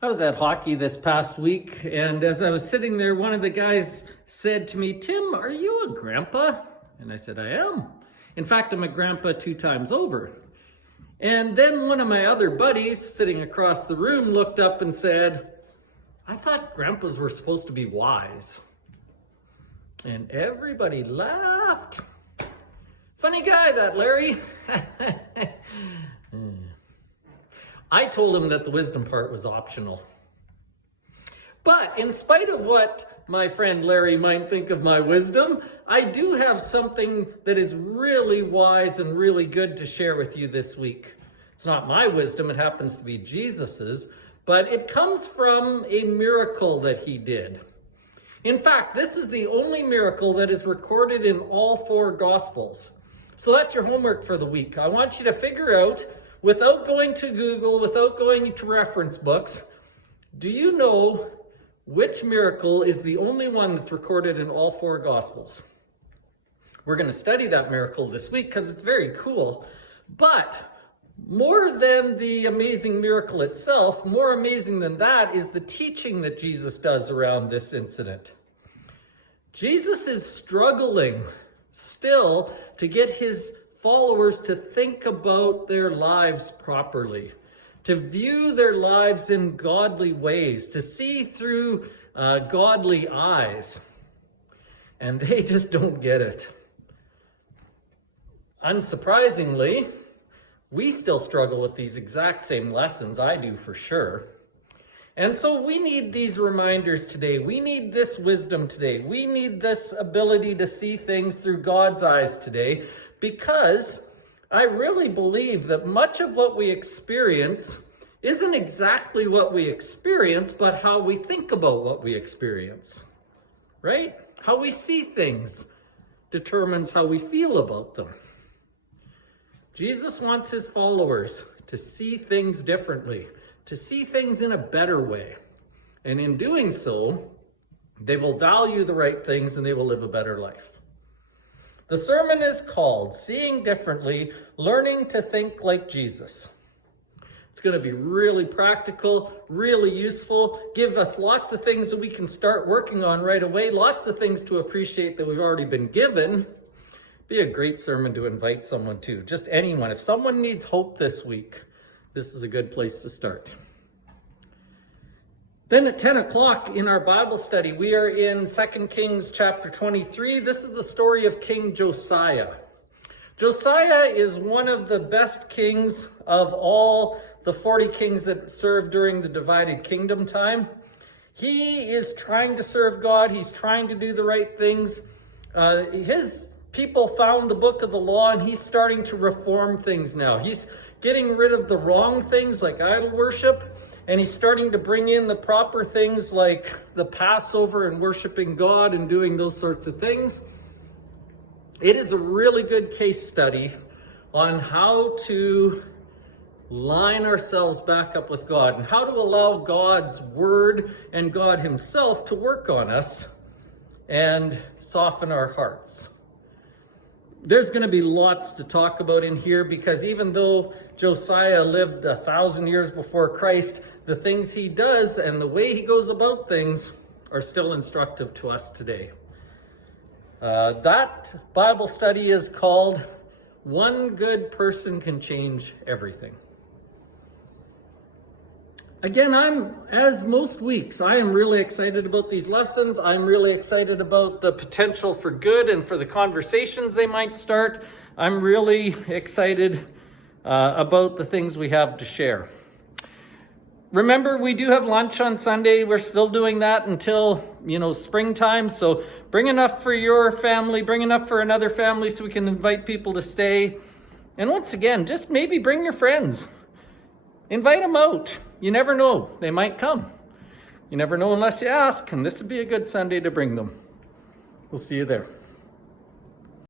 I was at hockey this past week, and as I was sitting there, one of the guys said to me, "Tim, are you a grandpa?" And I said, "I am. In fact, I'm a grandpa 2 times over." And then one of my other buddies sitting across the room looked up and said, "I thought grandpas were supposed to be wise." And everybody laughed. Funny guy, that Larry. I told him that the wisdom part was optional. But in spite of what my friend Larry might think of my wisdom, I do have something that is really wise and really good to share with you this week. It's not my wisdom, it happens to be Jesus's, but it comes from a miracle that he did. In fact, this is the only miracle that is recorded in all 4 Gospels. So that's your homework for the week. I want you to figure out, without going to Google, without going to reference books, do you know which miracle is the only one that's recorded in all 4 Gospels? We're going to study that miracle this week because it's very cool. But more than the amazing miracle itself, more amazing than that is the teaching that Jesus does around this incident. Jesus is struggling still to get his followers to think about their lives properly, to view their lives in godly ways, to see through godly eyes. And they just don't get it. Unsurprisingly, we still struggle with these exact same lessons. I do for sure. And so we need these reminders today. We need this wisdom today. We need this ability to see things through God's eyes today, because I really believe that much of what we experience isn't exactly what we experience, but how we think about what we experience, right? How we see things determines how we feel about them. Jesus wants his followers to see things differently, to see things in a better way. And in doing so, they will value the right things and they will live a better life. The sermon is called Seeing Differently, Learning to Think Like Jesus. It's going to be really practical, really useful, give us lots of things that we can start working on right away, lots of things to appreciate that we've already been given. Be a great sermon to invite someone to, just anyone. If someone needs hope this week, this is a good place to start. Then at 10 o'clock in our Bible study, we are in 2 Kings chapter 23. This is the story of King Josiah. Josiah is one of the best kings of all the 40 kings that served during the divided kingdom time. He is trying to serve God. He's trying to do the right things. His people found the book of the law, and he's starting to reform things now. He's getting rid of the wrong things like idol worship, and he's starting to bring in the proper things like the Passover and worshiping God and doing those sorts of things. It is a really good case study on how to line ourselves back up with God and how to allow God's word and God himself to work on us and soften our hearts. There's going to be lots to talk about in here, because even though Josiah lived 1,000 years before Christ, the things he does and the way he goes about things are still instructive to us today. That Bible study is called One Good Person Can Change Everything. Again, as most weeks, I am really excited about these lessons. I'm really excited about the potential for good and for the conversations they might start. I'm really excited about the things we have to share. Remember, we do have lunch on Sunday. We're still doing that until, springtime. So bring enough for your family, bring enough for another family so we can invite people to stay. And once again, just maybe bring your friends. Invite them out. You never know. They might come. You never know unless you ask, and this would be a good Sunday to bring them. We'll see you there.